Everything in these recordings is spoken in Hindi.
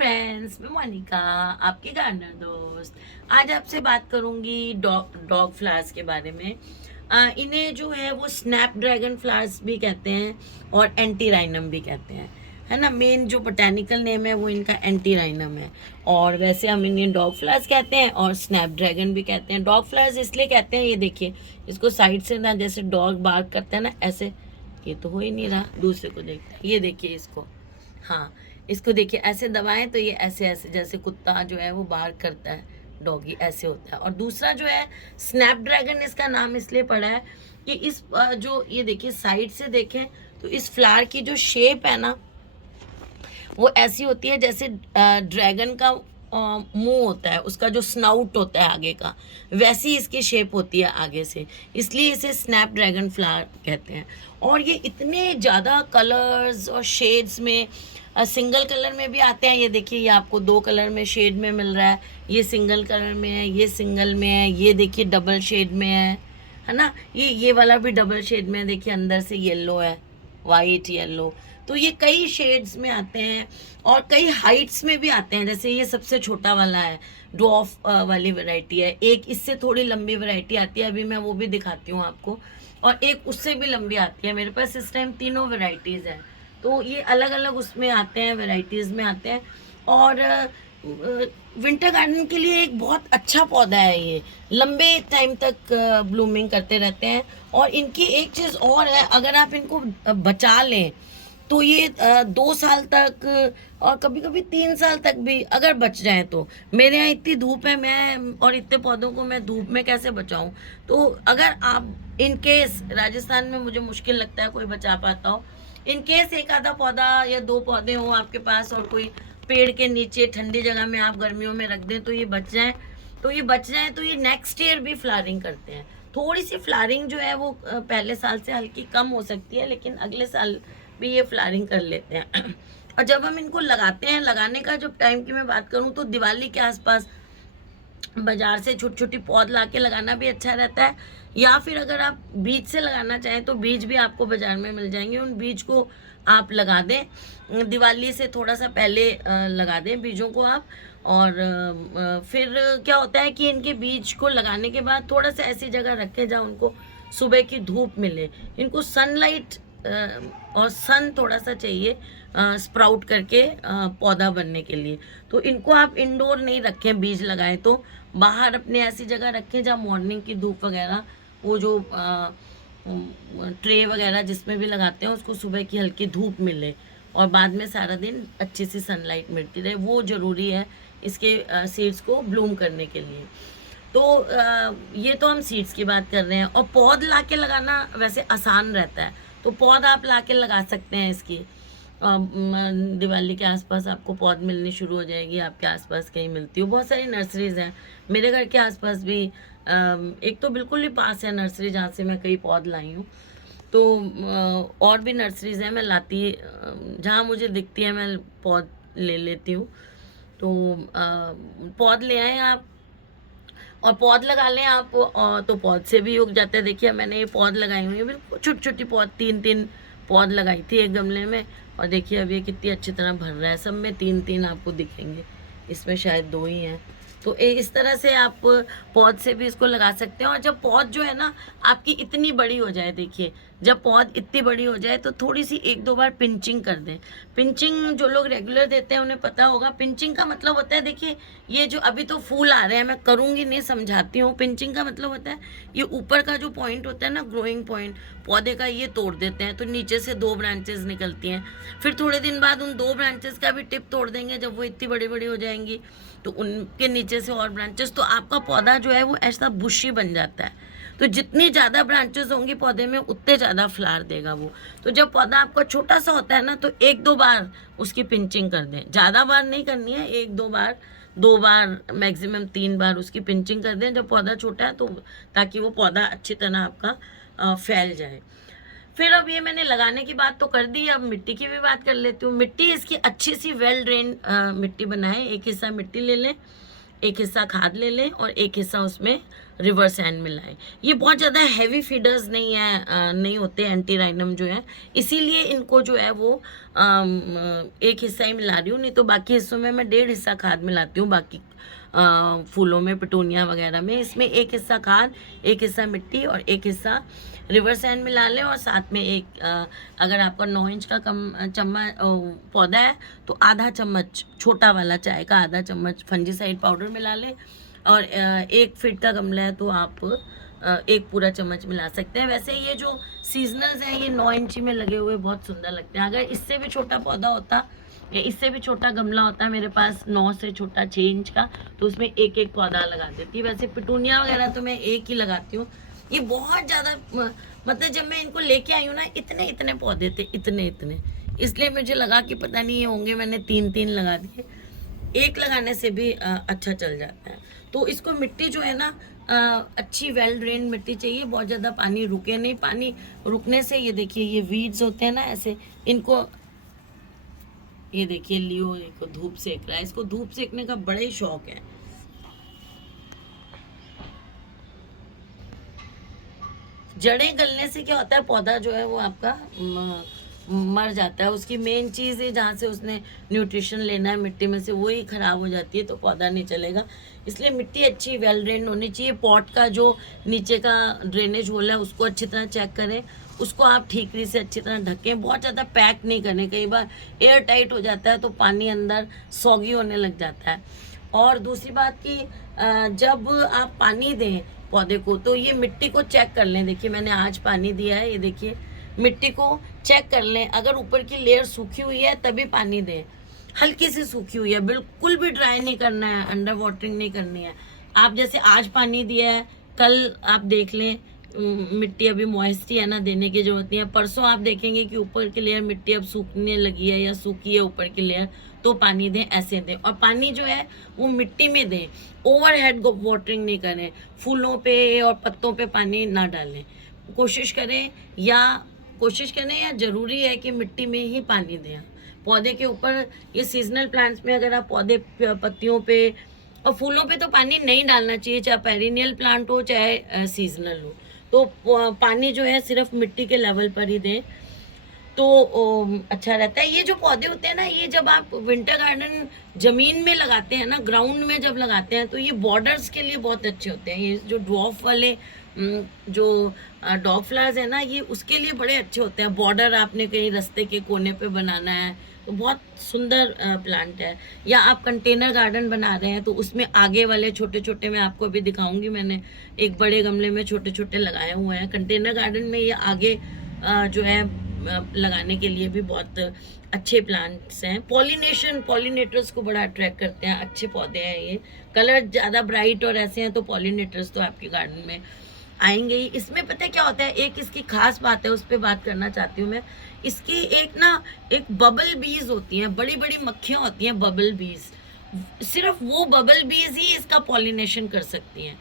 फ्रेंड्स, मैं मोनिका, आपकी गार्डनर दोस्त। आज आपसे बात करूंगी डॉग फ्लावर्स के बारे में। इन्हें जो है वो स्नैप ड्रैगन फ्लावर्स भी कहते हैं और एंटी राइनम भी कहते हैं, है ना। मेन जो बोटेनिकल नेम है वो इनका एंटी राइनम है, और वैसे हम इन्हें डॉग फ्लावर्स कहते हैं और स्नैप ड्रैगन भी कहते हैं। डॉग फ्लावर्स इसलिए कहते हैं, ये देखिए इसको साइड से ना, जैसे डॉग बार्क करते हैं ना ऐसे, ये तो हो ही नहीं रहा, दूसरे को देखते हैं, ये देखिए इसको, हाँ इसको देखिए ऐसे दबाएं तो ये ऐसे ऐसे जैसे कुत्ता जो है वो बाहर करता है, डॉगी ऐसे होता है। और दूसरा जो है स्नैप ड्रैगन, इसका नाम इसलिए पड़ा है कि इस जो ये देखिए साइड से देखें तो इस फ्लावर की जो शेप है ना वो ऐसी होती है जैसे ड्रैगन का मुंह होता है, उसका जो स्नाउट होता है आगे का, वैसी इसकी शेप होती है आगे से, इसलिए इसे स्नैप ड्रैगन फ्लावर कहते हैं। और ये इतने ज़्यादा कलर्स और शेड्स में, सिंगल कलर में भी आते हैं। ये देखिए ये आपको 2 कलर में शेड में मिल रहा है, ये सिंगल कलर में है, ये सिंगल में है, ये देखिए डबल शेड में है ना। ये वाला भी डबल शेड में है, देखिए अंदर से येलो है, वाइट येलो। तो ये कई शेड्स में आते हैं और कई हाइट्स में भी आते हैं। जैसे ये सबसे छोटा वाला है, ड्वार्फ वाली वैरायटी है। एक इससे थोड़ी लंबी वैरायटी आती है, अभी मैं वो भी दिखाती हूँ आपको, और एक उससे भी लंबी आती है। मेरे पास इस टाइम तीनों वैरायटीज़ हैं, तो ये अलग अलग उसमें आते हैं, वैरायटीज़ में आते हैं। और विंटर गार्डन के लिए एक बहुत अच्छा पौधा है, ये लंबे टाइम तक ब्लूमिंग करते रहते हैं। और इनकी एक चीज़ और है, अगर आप इनको बचा लें तो ये 2 साल तक और कभी कभी 3 साल तक भी अगर बच जाए तो। मेरे यहाँ इतनी धूप है, मैं और इतने पौधों को मैं धूप में कैसे बचाऊं। तो अगर आप इन केस, राजस्थान में मुझे मुश्किल लगता है कोई बचा पाता हो, इन केस एक आधा पौधा या 2 पौधे हो आपके पास और कोई पेड़ के नीचे ठंडी जगह में आप गर्मियों में रख दें तो ये बच जाए, तो ये नेक्स्ट ईयर भी फ्लावरिंग करते हैं। थोड़ी सी फ्लावरिंग जो है वो पहले साल से हल्की कम हो सकती है, लेकिन अगले साल भी ये फ्लावरिंग कर लेते हैं। और जब हम इनको लगाते हैं, लगाने का जब टाइम की मैं बात करूं तो दिवाली के आसपास बाजार से छोटी छोटी पौध ला के लगाना भी अच्छा रहता है, या फिर अगर आप बीज से लगाना चाहें तो बीज भी आपको बाजार में मिल जाएंगे। उन बीज को आप लगा दें, दिवाली से थोड़ा सा पहले लगा दें बीजों को आप। और फिर क्या होता है कि इनके बीज को लगाने के बाद थोड़ा सा ऐसी जगह रखें जहाँ उनको सुबह की धूप मिले। इनको सनलाइट और सन थोड़ा सा चाहिए स्प्राउट करके पौधा बनने के लिए। तो इनको आप इंडोर नहीं रखें, बीज लगाएं तो बाहर अपने ऐसी जगह रखें जहाँ मॉर्निंग की धूप वगैरह, वो जो ट्रे वगैरह जिसमें भी लगाते हैं उसको सुबह की हल्की धूप मिले और बाद में सारा दिन अच्छी सी सनलाइट मिलती रहे, वो ज़रूरी है इसके सीड्स को ब्लूम करने के लिए। तो ये तो हम सीड्स की बात कर रहे हैं। और पौध ला के लगाना वैसे आसान रहता है, तो पौध आप ला के लगा सकते हैं इसकी। दिवाली के आसपास आपको पौध मिलनी शुरू हो जाएगी, आपके आसपास कहीं मिलती हो, बहुत सारी नर्सरीज हैं मेरे घर के आसपास भी। एक तो बिल्कुल ही पास है नर्सरी जहाँ से मैं कई पौध लाई हूँ। तो और भी नर्सरीज हैं, मैं लाती जहाँ मुझे दिखती है मैं पौध ले लेती हूँ। तो पौध ले आए आप और पौध लगा लें आप, और तो पौध से भी उग जाता है। देखिए मैंने ये पौध लगाई हुई है, बिल्कुल छोटी छोटी पौध, 3-3 पौध लगाई थी एक गमले में, और देखिए अब ये कितनी अच्छी तरह भर रहा है। सब में 3-3 आपको दिखेंगे, इसमें शायद 2 ही हैं। तो इस तरह से आप पौध से भी इसको लगा सकते हैं। और जब पौध जो है ना आपकी इतनी बड़ी हो जाए, देखिए जब पौध इतनी बड़ी हो जाए तो थोड़ी सी 1-2 बार पिंचिंग कर दें। पिंचिंग जो लोग रेगुलर देते हैं उन्हें पता होगा, पिंचिंग का मतलब होता है, देखिए ये जो अभी तो फूल आ रहे हैं, मैं करूँगी नहीं, समझाती हूँ। पिंचिंग का मतलब होता है ये ऊपर का जो पॉइंट होता है ना, ग्रोइंग पॉइंट पौधे का, ये तोड़ देते हैं तो नीचे से 2 ब्रांचेस निकलती हैं। फिर थोड़े दिन बाद उन 2 ब्रांचेस का भी टिप तोड़ देंगे, जब वो इतनी बड़ी बड़ी हो जाएंगी तो उनके नीचे से और ब्रांचेस, तो आपका पौधा जो है वो ऐसा बुशी बन जाता है। तो जितनी ज़्यादा ब्रांचेस होंगी पौधे में उतने ज़्यादा फ्लावर देगा वो। तो जब पौधा आपका छोटा सा होता है ना तो 1-2 बार उसकी पिंचिंग कर दें, ज़्यादा बार नहीं करनी है, 1-2 बार, 2 बार, मैक्सिमम 3 बार उसकी पिंचिंग कर दें जब पौधा छोटा है, तो ताकि वो पौधा अच्छी तरह आपका फैल जाए। फिर अब ये मैंने लगाने की बात तो कर दी, अब मिट्टी की भी बात कर लेती हूँ। मिट्टी इसकी अच्छी सी वेल ड्रेन मिट्टी बनाएं। एक हिस्सा मिट्टी ले लें, एक हिस्सा खाद ले लें और एक हिस्सा उसमें रिवर्स हैंड मिलाएं। ये बहुत ज़्यादा हैवी फीडर्स नहीं है, नहीं होते एंटी राइनम जो है, इसीलिए इनको जो है वो एक हिस्सा ही मिला रही हूँ, नहीं तो बाकी हिस्सों में मैं 1.5 हिस्सा खाद मिलाती हूँ। बाकी फूलों में, पिटूनिया वगैरह में, इसमें 1 हिस्सा खाद, 1 हिस्सा मिट्टी और 1 हिस्सा रिवर्स हैंड मिला लें। और साथ में अगर आपका 9 इंच का चम्मच पौधा है तो आधा चम्मच, छोटा वाला चाय का आधा चम्मच फंजीसाइड पाउडर मिला लें। और 1 फीट का गमला है तो आप 1 पूरा चम्मच मिला सकते हैं। वैसे ये जो सीजनल्स हैं ये 9 इंची में लगे हुए बहुत सुंदर लगते हैं। अगर इससे भी छोटा पौधा होता या इससे भी छोटा गमला होता है मेरे पास, 9 से छोटा 6 इंच का, तो उसमें 1-1 पौधा लगा देती। वैसे पिटूनिया वगैरह तो मैं 1 ही लगाती हूँ। ये बहुत ज़्यादा मतलब जब मैं इनको लेके आई हूँ ना, इतने इतने पौधे थे, इतने इतने, इसलिए मुझे लगा कि पता नहीं ये होंगे, मैंने 3-3 लगा दिए। 1 लगाने से भी अच्छा चल जाता है। तो इसको मिट्टी जो है ना, अच्छी वेल ड्रेन मिट्टी चाहिए, बहुत ज़्यादा पानी रुके नहीं। पानी रुकने से ये देखिए ये वीड्स होते हैं ना ऐसे, इनको ये देखिए लियो इसको धूप सेक रहा है, इसको धूप सेकने का बड़ा ही शौक है। जड़ें गलने से क्या होता है, पौधा जो है वो आपका मर जाता है। उसकी मेन चीज़ है जहाँ से उसने न्यूट्रिशन लेना है मिट्टी में से, वही ख़राब हो जाती है तो पौधा नहीं चलेगा। इसलिए मिट्टी अच्छी वेल ड्रेन होनी चाहिए। पॉट का जो नीचे का ड्रेनेज होल है उसको अच्छी तरह चेक करें, उसको आप ठीकरी से अच्छी तरह ढकें, बहुत ज़्यादा पैक नहीं करें। कई बार एयर टाइट हो जाता है तो पानी अंदर सॉगी होने लग जाता है। और दूसरी बात कि जब आप पानी दें पौधे को तो ये मिट्टी को चेक कर लें। देखिए मैंने आज पानी दिया है, ये देखिए मिट्टी को चेक कर लें। अगर ऊपर की लेयर सूखी हुई है तभी पानी दें, हल्की सी सूखी हुई है, बिल्कुल भी ड्राई नहीं करना है, अंडर वाटरिंग नहीं करनी है। आप जैसे आज पानी दिया है, कल आप देख लें मिट्टी अभी मॉइस्टी है ना, देने की जरूरत नहीं है। परसों आप देखेंगे कि ऊपर की लेयर मिट्टी अब सूखने लगी है या सूखी है ऊपर की लेयर, तो पानी दें, ऐसे दें। और पानी जो है वो मिट्टी में दें, ओवरहेड वाटरिंग नहीं करें, फूलों पे और पत्तों पे पानी ना डालें। कोशिश करें या ज़रूरी है कि मिट्टी में ही पानी दें पौधे के ऊपर। ये सीजनल प्लांट्स में अगर आप पौधे पत्तियों पे और फूलों पे तो पानी नहीं डालना चाहिए, चाहे पेरिनियल प्लांट हो चाहे सीजनल हो, तो पानी जो है सिर्फ मिट्टी के लेवल पर ही दें तो अच्छा रहता है। ये जो पौधे होते हैं ना, ये जब आप विंटर गार्डन जमीन में लगाते हैं ना, ग्राउंड में जब लगाते हैं तो ये बॉर्डर्स के लिए बहुत अच्छे होते हैं। ये जो ड्वार्फ वाले जो डॉग फ्लावर्स है ना, ये उसके लिए बड़े अच्छे होते हैं। बॉर्डर आपने कहीं रास्ते के कोने पे बनाना है तो बहुत सुंदर प्लांट है। या आप कंटेनर गार्डन बना रहे हैं तो उसमें आगे वाले छोटे छोटे, मैं आपको अभी दिखाऊंगी, मैंने एक बड़े गमले में छोटे छोटे लगाए हुए हैं। कंटेनर गार्डन में ये आगे जो है लगाने के लिए भी बहुत अच्छे प्लांट्स हैं। पॉलिनेटर्स को बड़ा अट्रैक्ट करते हैं, अच्छे पौधे हैं ये। कलर ज़्यादा ब्राइट और ऐसे हैं तो पॉलिनेटर्स तो आपके गार्डन में आएंगे ही। इसमें पता है क्या होता है, एक इसकी खास बात है, उस पर बात करना चाहती हूँ मैं। इसकी एक बबल बीज होती हैं, बड़ी बड़ी मक्खियाँ होती हैं बबल बीज, सिर्फ वो बबल बीज ही इसका पॉलिनेशन कर सकती हैं।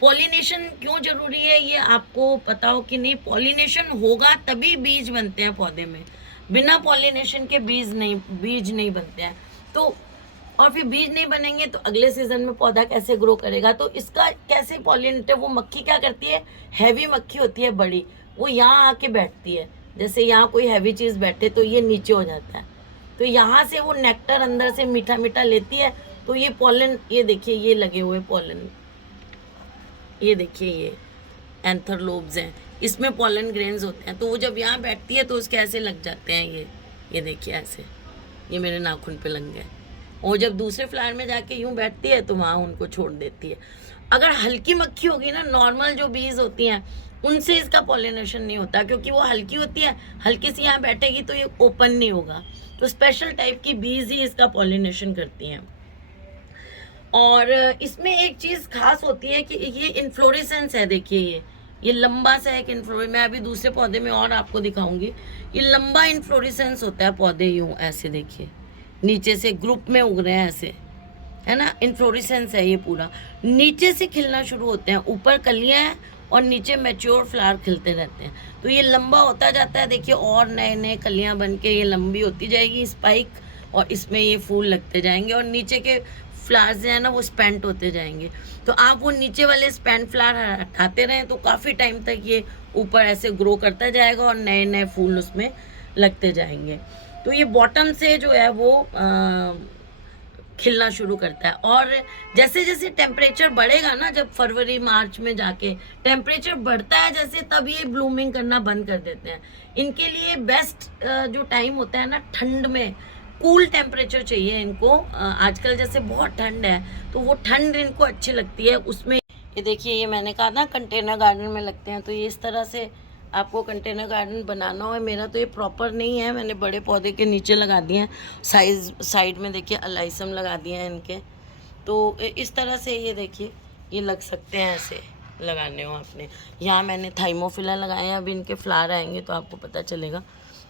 पॉलिनेशन क्यों जरूरी है ये आपको पता हो कि नहीं, पॉलिनेशन होगा तभी बीज बनते हैं पौधे में, बिना पॉलिनेशन के बीज नहीं बनते हैं। तो और फिर बीज नहीं बनेंगे तो अगले सीजन में पौधा कैसे ग्रो करेगा। तो इसका कैसे पॉलिनेटर, वो मक्खी क्या करती है, हैवी मक्खी होती है बड़ी, वो यहाँ आके बैठती है। जैसे यहाँ कोई हैवी चीज़ बैठे तो ये नीचे हो जाता है, तो यहाँ से वो नेक्टर अंदर से मीठा मीठा लेती है। तो ये पॉलन, ये देखिए ये लगे हुए पॉलन, ये देखिए ये एंथरलोब्स हैं, इसमें पॉलन ग्रेन्स होते हैं। तो वो जब यहाँ बैठती है तो उसके ऐसे लग जाते हैं, ये देखिए ऐसे, ये मेरे नाखून पे लग गए। और जब दूसरे फ्लावर में जाके यूं बैठती है तो वहाँ उनको छोड़ देती है। अगर हल्की मक्खी होगी ना, नॉर्मल जो बीज होती हैं उनसे इसका पॉलिनेशन नहीं होता, क्योंकि वो हल्की होती है, हल्की सी यहाँ बैठेगी तो ये ओपन नहीं होगा। तो स्पेशल टाइप की बीज ही इसका पॉलिनेशन करती हैं। और इसमें एक चीज़ खास होती है कि ये इन्फ्लोरेसेंस है। देखिए ये लंबा सा एक इन्फ्लोरे, मैं अभी दूसरे पौधे में और आपको दिखाऊंगी। ये लंबा इन्फ्लोरेसेंस होता है, पौधे यूं ऐसे देखिए नीचे से ग्रुप में उग रहे हैं ऐसे, है ना, इन्फ्लोरेसेंस है ये पूरा। नीचे से खिलना शुरू होते हैं, ऊपर कलियां हैं और नीचे मैच्योर फ्लावर खिलते रहते हैं। तो ये लंबा होता जाता है, देखिए और नए नए कलियां बन के ये लंबी होती जाएगी स्पाइक, और इसमें ये फूल लगते जाएंगे और नीचे के फ्लावर्स हैं ना वो स्पेंट होते जाएंगे। तो आप वो नीचे वाले स्पेंट फ्लावर हटाते रहें तो काफ़ी टाइम तक ये ऊपर ऐसे ग्रो करता जाएगा और नए नए फूल उसमें लगते जाएंगे। तो ये बॉटम से जो है वो खिलना शुरू करता है। और जैसे जैसे टेम्परेचर बढ़ेगा ना, जब फरवरी मार्च में जाके टेम्परेचर बढ़ता है जैसे, तब ये ब्लूमिंग करना बंद कर देते हैं। इनके लिए बेस्ट जो टाइम होता है ना, ठंड में कूल टेम्परेचर चाहिए इनको। आजकल जैसे बहुत ठंड है तो वो ठंड इनको अच्छी लगती है उसमें। ये देखिए, ये मैंने कहा ना कंटेनर गार्डन में लगते हैं, तो ये इस तरह से आपको कंटेनर गार्डन बनाना हो। मेरा तो ये प्रॉपर नहीं है, मैंने बड़े पौधे के नीचे लगा दिए हैं। साइड में देखिए अलाइसम लगा दिए हैं इनके। तो इस तरह से ये देखिए, ये लग सकते हैं ऐसे लगाने हो आपने। यहाँ मैंने थाइमोफिला लगाए हैं, अभी इनके फ्लावर आएंगे तो आपको पता चलेगा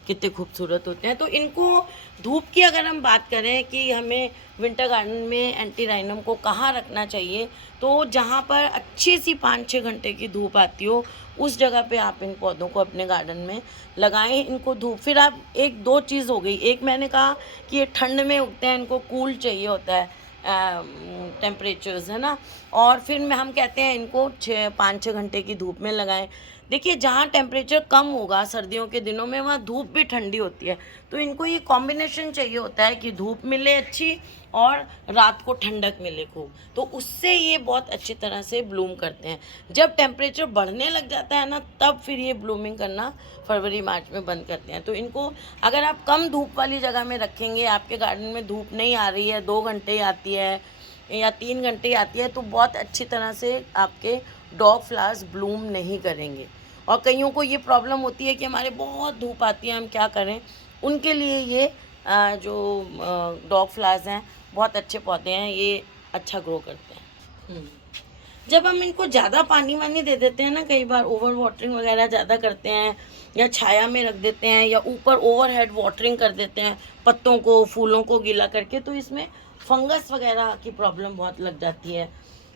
कितने खूबसूरत होते हैं। तो इनको धूप की अगर हम बात करें कि हमें विंटर गार्डन में एंटीराइनम को कहाँ रखना चाहिए, तो जहाँ पर अच्छी सी 5-6 घंटे की धूप आती हो उस जगह पे आप इन पौधों को अपने गार्डन में लगाएं, इनको धूप। फिर आप एक दो चीज़ हो गई, एक मैंने कहा कि ये ठंड में उगते हैं, इनको कूल चाहिए होता है टेम्परेचर्स, है ना। और फिर में हम कहते हैं इनको 5-6 घंटे की धूप में लगाएं। देखिए, जहाँ टेम्परेचर कम होगा सर्दियों के दिनों में, वहाँ धूप भी ठंडी होती है। तो इनको ये कॉम्बिनेशन चाहिए होता है कि धूप मिले अच्छी और रात को ठंडक मिले खूब, तो उससे ये बहुत अच्छी तरह से ब्लूम करते हैं। जब टेम्परेचर बढ़ने लग जाता है ना, तब फिर ये ब्लूमिंग करना फरवरी मार्च में बंद करते हैं। तो इनको अगर आप कम धूप वाली जगह में रखेंगे, आपके गार्डन में धूप नहीं आ रही है, 2 घंटे आती है या 3 घंटे आती है, तो बहुत अच्छी तरह से आपके डॉग फ्लावर्स ब्लूम नहीं करेंगे। और कईयों को ये प्रॉब्लम होती है कि हमारे बहुत धूप आती है, हम क्या करें। उनके लिए ये जो डॉग फ्लावर्स हैं बहुत अच्छे पौधे हैं, ये अच्छा ग्रो करते हैं। जब हम इनको ज़्यादा पानी वानी दे देते हैं ना, कई बार ओवर वाटरिंग वगैरह ज़्यादा करते हैं या छाया में रख देते हैं या ऊपर ओवरहेड वाटरिंग कर देते हैं पत्तों को, फूलों को गीला करके, तो इसमें फंगस वगैरह की प्रॉब्लम बहुत लग जाती है।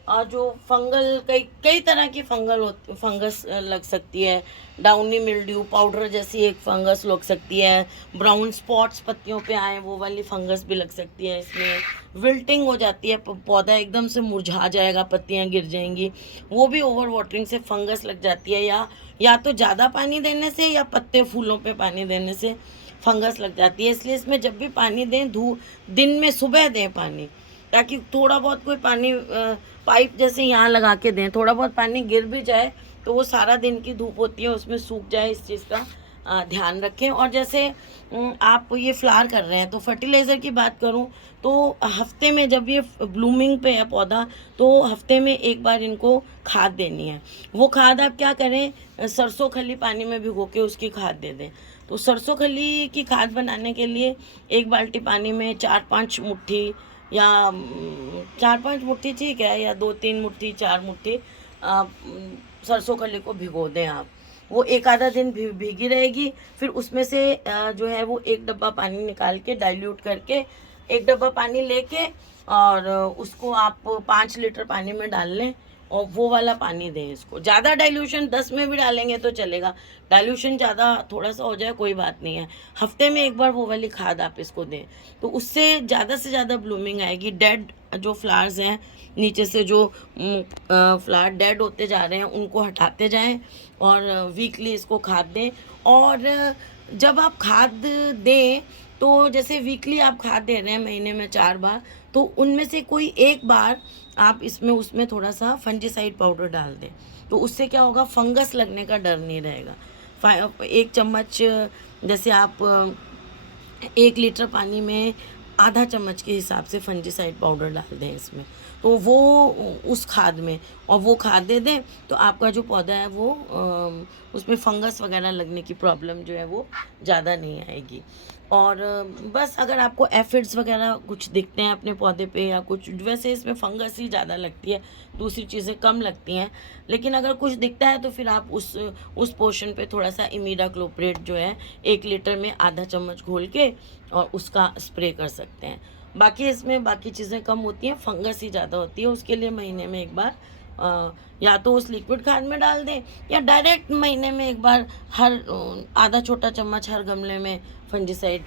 और जो फंगल कई तरह की फंगस लग सकती है। डाउनी मिल्ड्यू पाउडर जैसी एक फंगस लग सकती है। ब्राउन स्पॉट्स पत्तियों पे आए वो वाली फंगस भी लग सकती है। इसमें विल्टिंग हो जाती है, पौधा एकदम से मुरझा जाएगा, पत्तियां गिर जाएंगी, वो भी ओवर वाटरिंग से फंगस लग जाती है। या तो ज़्यादा पानी देने से या पत्ते फूलों पे पानी देने से फंगस लग जाती है। इसलिए इसमें जब भी पानी दें, दिन में सुबह दें पानी, ताकि थोड़ा बहुत कोई पानी पाइप जैसे यहाँ लगा के दें, थोड़ा बहुत पानी गिर भी जाए तो वो सारा दिन की धूप होती है उसमें सूख जाए, इस चीज़ का ध्यान रखें। और जैसे आप ये फ्लावर कर रहे हैं, तो फर्टिलाइज़र की बात करूँ तो हफ्ते में, जब ये ब्लूमिंग पे है पौधा, तो हफ्ते में एक बार इनको खाद देनी है। वो खाद आप क्या करें, सरसों खली पानी में भिगो के उसकी खाद दे दें। तो सरसों खली की खाद बनाने के लिए 1 बाल्टी पानी में 4-5 मुट्ठी या 4-5 मुट्ठी ठीक है, या 2-3 मुट्ठी 4 मुट्ठी सरसों खली को भिगो दें आप। वो एक आधा दिन भीगी रहेगी। फिर उसमें से जो है वो 1 डब्बा पानी निकाल के डाइल्यूट करके, 1 डब्बा पानी लेके और उसको आप 5 लीटर पानी में डाल लें और वो वाला पानी दें इसको। ज़्यादा डाइल्यूशन 10 में भी डालेंगे तो चलेगा, डाइल्यूशन ज़्यादा थोड़ा सा हो जाए कोई बात नहीं है। हफ्ते में एक बार वो वाली खाद आप इसको दें, तो उससे ज़्यादा से ज़्यादा ब्लूमिंग आएगी। डेड जो फ्लावर्स हैं, नीचे से जो फ्लावर डेड होते जा रहे हैं, उनको हटाते जाएं और वीकली इसको खाद दें। और जब आप खाद दें, तो जैसे वीकली आप खाद दे रहे हैं महीने में 4 बार, तो उनमें से कोई एक बार आप उसमें थोड़ा सा फंजीसाइड पाउडर डाल दें। तो उससे क्या होगा, फंगस लगने का डर नहीं रहेगा। 1 चम्मच, जैसे आप 1 लीटर पानी में आधा चम्मच के हिसाब से फंजीसाइड पाउडर डाल दें इसमें, तो वो उस खाद में, और वो खाद दे दें, तो आपका जो पौधा है वो उसमें फंगस वगैरह लगने की प्रॉब्लम जो है वो ज़्यादा नहीं आएगी। और बस अगर आपको एफिड्स वगैरह कुछ दिखते हैं अपने पौधे पे या कुछ, वैसे इसमें फंगस ही ज़्यादा लगती है, दूसरी चीज़ें कम लगती हैं, लेकिन अगर कुछ दिखता है तो फिर आप उस पोर्शन पे थोड़ा सा इमीडाक्लोप्रिड जो है 1 लीटर में आधा चम्मच घोल के और उसका स्प्रे कर सकते हैं। बाकी इसमें बाकी चीज़ें कम होती हैं, फंगस ही ज़्यादा होती है, उसके लिए महीने में एक बार या तो उस लिक्विड खाद में डाल दें या डायरेक्ट महीने में एक बार हर आधा छोटा चम्मच हर गमले में फंजीसाइड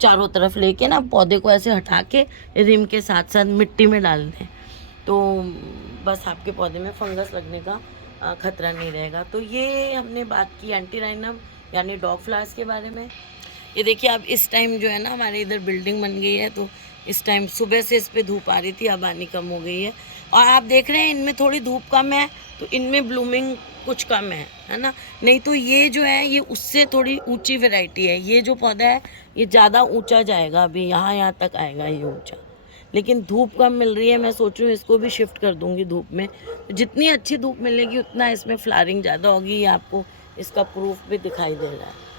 चारों तरफ लेके ना पौधे को ऐसे हटा के रिम के साथ साथ मिट्टी में डाल दें, तो बस आपके पौधे में फंगस लगने का खतरा नहीं रहेगा। तो ये हमने बात की एंटीराइनम यानी डॉग फ्लावर्स के बारे में। ये देखिए अब इस टाइम जो है ना हमारे इधर बिल्डिंग बन गई है, तो इस टाइम सुबह से इस पे धूप आ रही थी, अब आनी कम हो गई है। और आप देख रहे हैं इनमें थोड़ी धूप कम है तो इनमें ब्लूमिंग कुछ कम है ना। नहीं तो ये जो है ये उससे थोड़ी ऊंची वैरायटी है। ये जो पौधा है ये ज़्यादा ऊंचा जाएगा, अभी यहाँ तक आएगा ये ऊंचा, लेकिन धूप कम मिल रही है। मैं सोच रही हूँ इसको भी शिफ्ट कर दूँगी धूप में, तो जितनी अच्छी धूप मिलेगी उतना इसमें फ्लावरिंग ज़्यादा होगी। ये आपको इसका प्रूफ भी दिखाई दे रहा है।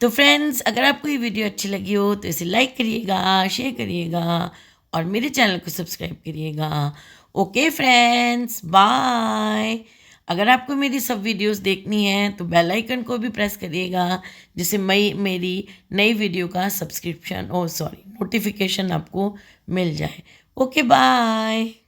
तो फ्रेंड्स, अगर आपको ये वीडियो अच्छी लगी हो तो इसे लाइक करिएगा, शेयर करिएगा और मेरे चैनल को सब्सक्राइब करिएगा। Okay friends, bye. अगर आपको मेरी सब वीडियोस देखनी है तो बेल आइकन को भी प्रेस करिएगा, जिससे मेरी नई वीडियो का नोटिफिकेशन आपको मिल जाए। Okay bye.